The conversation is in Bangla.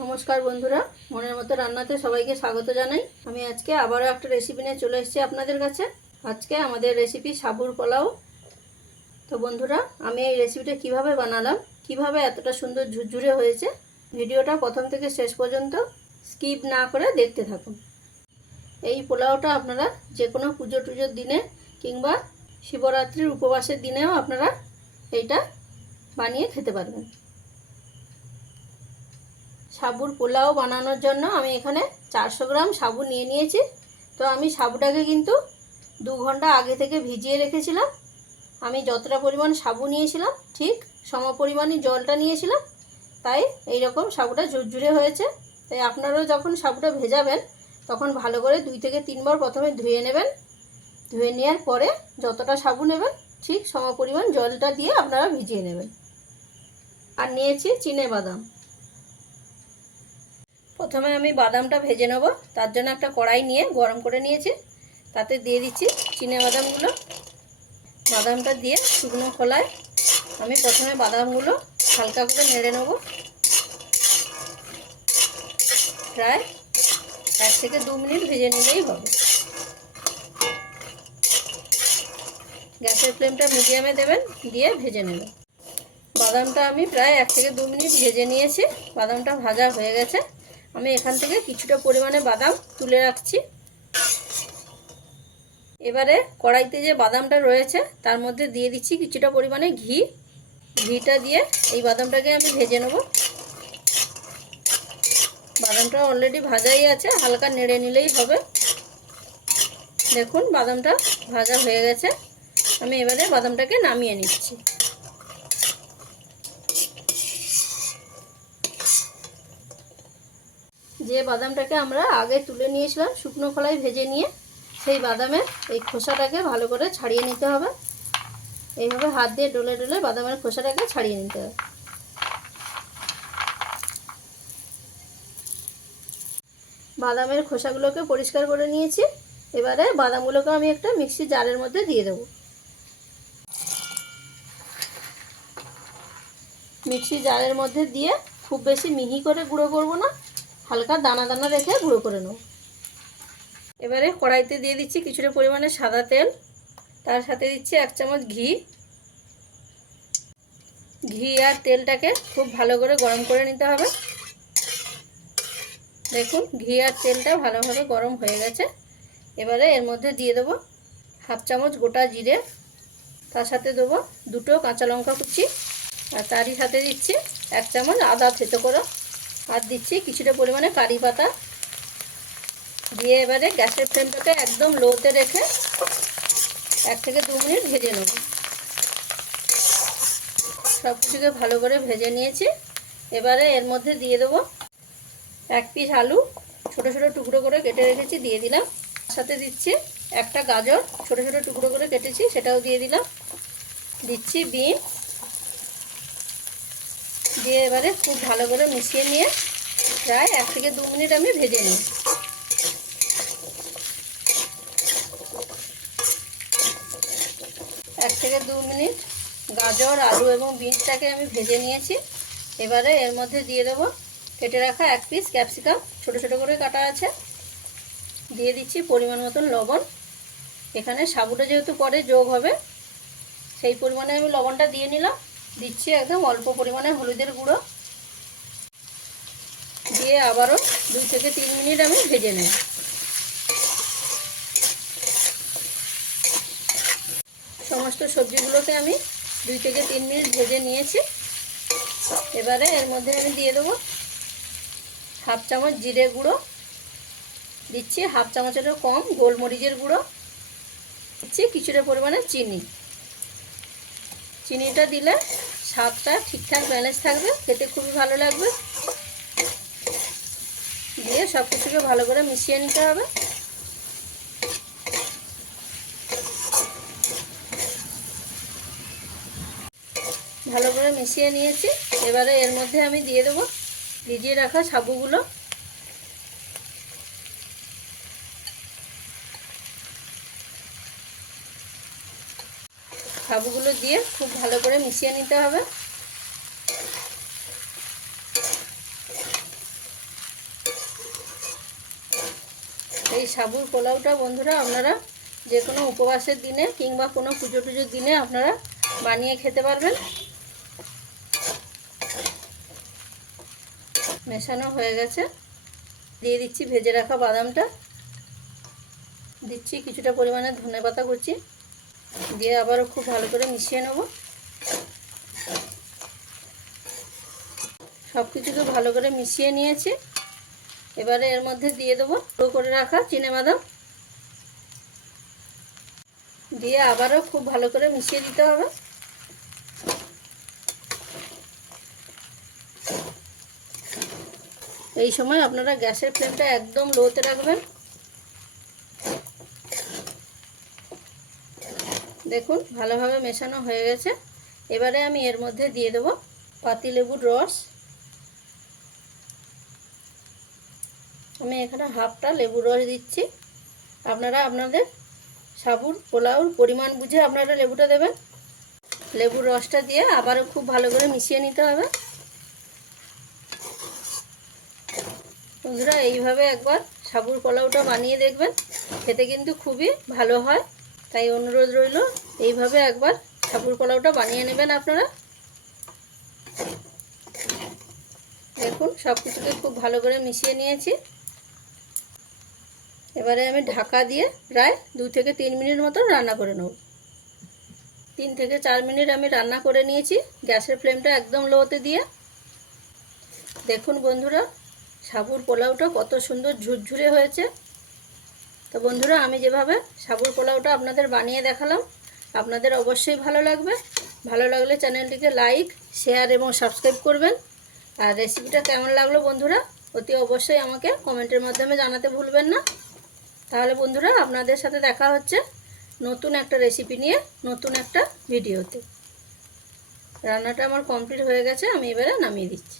নমস্কার বন্ধুরা, মনের মতো রান্নাতে সবাইকে স্বাগত জানাই। আমি আজকে আবারও একটা রেসিপি নিয়ে চলে এসেছি আপনাদের কাছে। আজকে আমাদের রেসিপি সাবুর পোলাও। তো বন্ধুরা, আমি এই রেসিপিটা কীভাবে বানালাম, কীভাবে এতটা সুন্দর ঝুরঝুরে হয়েছে, ভিডিওটা প্রথম থেকে শেষ পর্যন্ত স্কিপ না করে দেখতে থাকুন। এই পোলাওটা আপনারা যে কোনো পুজো টুজোর দিনে কিংবা শিবরাত্রির উপবাসের দিনেও আপনারা এইটা বানিয়ে খেতে পারবেন। সাবুর পোলাও বানানোর জন্য আমি এখানে চারশো গ্রাম সাবু নিয়ে নিয়েছি। তো আমি সাবুটাকে কিন্তু দু ঘণ্টা আগে থেকে ভিজিয়ে রেখেছিলাম। আমি যতটা পরিমাণ সাবু নিয়েছিলাম, ঠিক সম পরিমাণই জলটা নিয়েছিলাম, তাই এই রকম সাবুটা ঝুরঝুরে হয়েছে। তাই আপনারাও যখন সাবুটা ভেজাবেন, তখন ভালো করে দুই থেকে তিনবার প্রথমে ধুয়ে নেবেন। ধুয়ে নেওয়ার পরে যতটা সাবু নেবেন, ঠিক সম পরিমাণ জলটা দিয়ে আপনারা ভিজিয়ে নেবেন। আর নিয়েছি চিনে বাদাম। প্রথমে আমি বাদামটা ভেজে নেব। তার জন্য একটা কড়াই নিয়ে গরম করে নিয়েছি। তাতে দিয়ে দিচ্ছি চিনে বাদামগুলো। বাদামটা দিয়ে শুকনো খোলায় আমি প্রথমে বাদামগুলো হালকা করে নেড়ে নেব। প্রায় এক থেকে দু মিনিট ভেজে নিলেই হবে। গ্যাসের ফ্লেমটা মিডিয়ামে দেবেন, দিয়ে ভেজে নেবেন। বাদামটা আমি প্রায় এক থেকে দু মিনিট ভেজে নিয়েছি। বাদামটা ভাজা হয়ে গেছে। আমি এখান থেকে কিছুটা পরিমাণে বাদাম তুলে রাখছি। এবারে কড়াইতে যে বাদামটা রয়েছে, তার মধ্যে দিয়ে দিচ্ছি কিছুটা পরিমাণে ঘি। ঘিটা দিয়ে এই বাদামটাকে আমি ভেজে নেব। বাদামটা অলরেডি ভাজাই আছে, হালকা নেড়ে নিলেই হবে। দেখুন, বাদামটা ভাজা হয়ে গেছে। আমি এবারে বাদামটাকে নামিয়ে নিচ্ছি। যে বাদামটাকে আমরা আগে তুলে নিয়েছিলাম শুকনো খোলায় ভেজে নিয়ে, সেই বাদামের এই খোসাটাকে ভালো করে ছাড়িয়ে নিতে হবে। এইভাবে হাত দিয়ে ডলে ডলে বাদামের খোসাটাকে ছাড়িয়ে নিতে হবে। বাদামের খোসাগুলোকে পরিষ্কার করে নিয়েছি। এবারে বাদামগুলোকে আমি একটা মিক্সি জারের মধ্যে দিয়ে দেবো। মিক্সি জারের মধ্যে দিয়ে খুব বেশি মিহি করে গুঁড়ো করব না। হালকা দানা দানা রেখে গুঁড়ো করে নেব। এবারে কড়াইতে দিয়ে দিচ্ছি কিছুটা পরিমাণে সাদা তেল। তার সাথে দিচ্ছি এক চামচ ঘি। ঘি আর তেলটাকে খুব ভালো করে গরম করে নিতে হবে। দেখুন, ঘি আর তেলটা ভালোভাবে গরম হয়ে গেছে। এবারে এর মধ্যে দিয়ে দেবো হাফ চামচ গোটা জিরে। তার সাথে দেবো দুটো কাঁচা লঙ্কা কুচি। আর তারই সাথে দিচ্ছি এক চামচ আদা থেতো করা। আর দিচ্ছি কিছুটা পরিমাণে কারি পাতা। দিয়ে এবারে গ্যাসের ফ্লেমটাকে একদম লোতে রেখে এক থেকে দু মিনিট ভেজে নেব। সব কিছুকে ভালো করে ভেজে নিয়েছি। এবারে এর মধ্যে দিয়ে দেবো এক পিস আলু। ছোট ছোট টুকরো করে কেটে রেখেছি, দিয়ে দিলাম। সাথে দিচ্ছি একটা গাজর। ছোট ছোট টুকরো করে কেটেছি, সেটাও দিয়ে দিলাম। দিচ্ছি বিন। দিয়ে এবারে খুব ভালো করে মিশিয়ে নিয়ে প্রায় এক থেকে দু মিনিট আমি ভেজে নিই। এক থেকে দু মিনিট গাজর, আলু এবং বিনসটাকে আমি ভেজে নিয়েছি। এবারে এর মধ্যে দিয়ে দেবো কেটে রাখা এক পিস ক্যাপসিকাম ছোট ছোট করে কাটা আছে। দিয়ে দিচ্ছি পরিমাণ মতন লবণ। এখানে সাবুটা যেহেতু পরে যোগ হবে, সেই পরিমাণে আমি লবণটা দিয়ে নিলাম। দিচ্ছি একদম অল্প পরিমাণে হলুদের গুঁড়ো। দিয়ে আবারও দুই থেকে তিন মিনিট আমি ভেজে নেব। সমস্ত সবজিগুলোকে আমি দুই থেকে তিন মিনিট ভেজে নিয়েছি। এবারে এর মধ্যে আমি দিয়ে দেবো হাফ চামচ জিরে গুঁড়ো। দিচ্ছি হাফ চামচেরও কম গোলমরিচের গুঁড়ো। দিচ্ছি কিছুটা পরিমাণে চিনি। চিনিটা দিলে স্বাদটা ঠিকঠাক ব্যালেন্স থাকবে, খেতে খুবই ভালো লাগবে। দিয়ে সব কিছুকে ভালো করে মিশিয়ে নিতে হবে। ভালো করে মিশিয়ে নিয়েছি। এবারে এর মধ্যে আমি দিয়ে দেবো ভিজিয়ে রাখা সাবুগুলো। সাবুগুলো দিয়ে খুব ভালো করে মিশিয়ে নিতে হবে। এই সাবুর পোলাওটা বন্ধুরা আপনারা যে কোনো উপবাসের দিনে কিংবা কোনো পুজো টুজোর দিনে আপনারা বানিয়ে খেতে পারবেন। মেশানো হয়ে গেছে। দিয়ে দিচ্ছি ভেজে রাখা বাদামটা। দিচ্ছি কিছুটা পরিমাণে ধনে পাতা করছি দিয়ে আবারও খুব ভালো করে মিশিয়ে নেব। সব কিছুকে ভালো করে মিশিয়ে নিয়েছি। এবারে এর মধ্যে দিয়ে দেবো টো করে রাখা চিনে বাদাম। দিয়ে আবারও খুব ভালো করে মিশিয়ে দিতে হবে। এই সময় আপনারা গ্যাসের ফ্লেমটা একদম লোতে রাখবেন। দেখুন, ভালোভাবে মেশানো হয়ে গেছে। এবারে আমি এর মধ্যে দিয়ে দেবো পাতিলেবুর রস। আমি এখানে হাফটা লেবুর রস দিচ্ছি। আপনারা আপনাদের সাবুর পোলাওর পরিমাণ বুঝে আপনারা লেবুটা দেবেন। লেবুর রসটা দিয়ে আবারও খুব ভালো করে মিশিয়ে নিতে হবে। বন্ধুরা, এইভাবে একবার সাবুর পোলাওটা বানিয়ে দেখবেন। খেতে কিন্তু খুবই ভালো হয়। তাই অনুরোধ রইল, এইভাবে একবার সাবুর পোলাওটা বানিয়ে নেবেন আপনারা। দেখুন সব কিছুকে খুব ভালো করে মিশিয়ে নিয়েছি। এবারে আমি ঢাকা দিয়ে প্রায় দু থেকে তিন মিনিট মতো রান্না করে নেব। তিন থেকে চার মিনিট আমি রান্না করে নিয়েছি, গ্যাসের ফ্লেমটা একদম লোতে দিয়ে। দেখুন বন্ধুরা, সাবুর পোলাওটা কত সুন্দর ঝুরঝুরে হয়েছে। তো বন্ধুরা, আমি যেভাবে সাবুর পোলাওটা আপনাদের বানিয়ে দেখালাম, আপনাদের অবশ্যই ভালো লাগবে। ভালো লাগলে চ্যানেলটিকে লাইক, শেয়ার এবং সাবস্ক্রাইব করবেন। আর রেসিপিটা কেমন লাগল বন্ধুরা, অতি অবশ্যই আমাকে কমেন্টের মাধ্যমে জানাতে ভুলবেন না। তাহলে বন্ধুরা, আপনাদের সাথে দেখা হচ্ছে নতুন একটা রেসিপি নিয়ে, নতুন একটা ভিডিওতে। রান্নাটা আমার কমপ্লিট হয়ে গেছে, আমি এবারে নামিয়ে দিচ্ছি।